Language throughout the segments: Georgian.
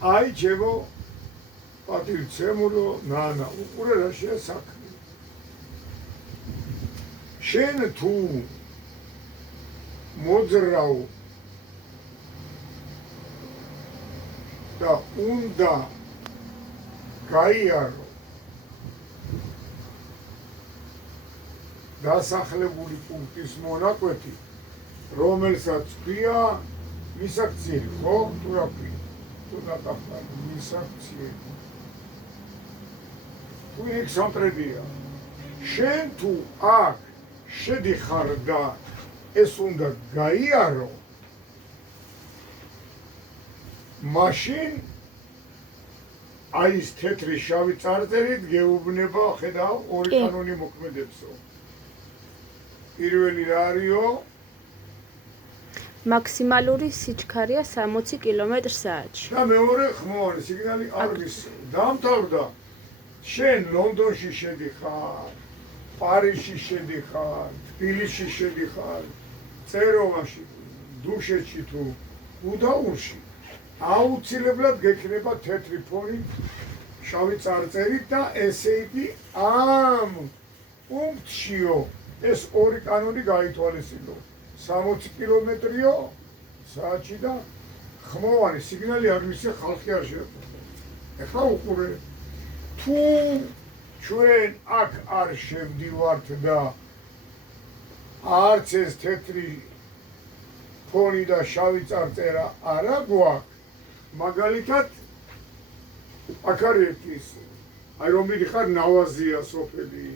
აი ჩემო პატივცემულო ნანა, უყურე რა შეა საქმე. შენ თუ მოძრავ და უნდა გაიარო დასახლებული პუნქტის მონაკვეთი, რომელსაც ქვია მისაქციელი, ხო? თუ რა ქვია? თუ დაკავდა მისაქციელი. თუ იქ სამტრედია. შენ თუ აქ შედიხარ და ეს უნდა გაიარო, მაშინ აი ეს თეთრი შავი წარწერით გეუბნება, ხედავ, ორი კანონი მოქმედებსო. პირველი რა არისო? მაქსიმალური სიჩქარეა 60 კმ/სთ. და მეორე ხმოვანი სიგნალი არ მისცემ. დამთავრდა. შენ ლონდონში შედიხარ, პარიზში შედიხარ, თბილისში შედიხარ, წეროვაში, დუშეთში თუ უდაურში, აუცილებლად გექნება თეთრი ფონი, შავი წარწერით და ესე იგი ამ პუნქტშიო ეს ორი კანონი გაითვალისწინო. 60 კმ/სთ საათში და ხმოვანი სიგნალი არ მისცე, ხალხი არ შეეყვება. ეხლა უყურე, თუ ჩვენ აქ არ შევდივართ და არც ეს თეთრი ფონი და შავი წარწერა არა გვაქვს, მაგალითად აქ არის ის, აი რომ მიდიხარ ნავაზია სოფელი,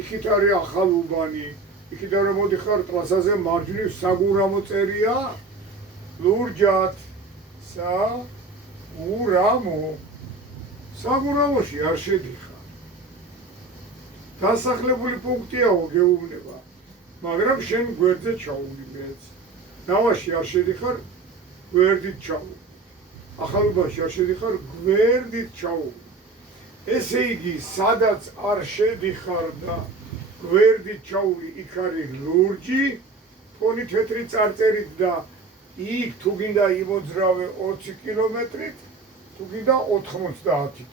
იქით არის ახალუბანი, იქით რომ მოდიხარ ტრასაზე მარჯვნივ საგურამო წერია, ლურჯად საგურამო. საგურამოში არ შედიხარ. დასახლებული პუნქტიაო გეუბნება, მაგრამ შენ გვერდზე ჩაული მეც. ნავაში არ შედიხარ, გვერდით ჩაული. ახალუბანში არ შედიხარ, გვერდით ჩაული. ესე იგი, სადაც არ შედიხარ და გვერდით ჩაული, იქ არის ლურჯი, ფონი თეთრი წარწერით და იქ თუ გინდა იმოძრავე 20 კმ/სთ, თუ გინდა 90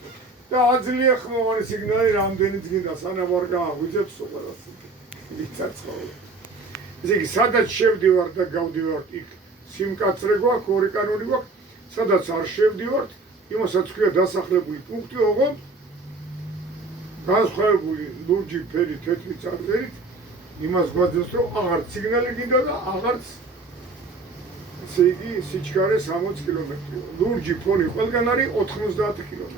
და აძლია ხმოვანი სიგნალი რამდენიც გინდა, სანამ არ გააღვიძებს ყველას ვიცაცხოვე. ესე იგი, სადაც შევდივართ და გავდივართ, იქ სიმკაცრე გვაქვს, ორი კანონი გვაქვს, სადაც არ შევდივართ, იმასაც ქვია დასახლებული პუნქტი, ოღონდ განსხვავებული ლურჯი ფერი თეთრი წარწერით, იმას გვაძლევს, რომ აღარც სიგნალი გინდა და აღარც ესე იგი სიჩქარე 60 კმ. ლურჯი ფონი ყველგან არის 90 კმ.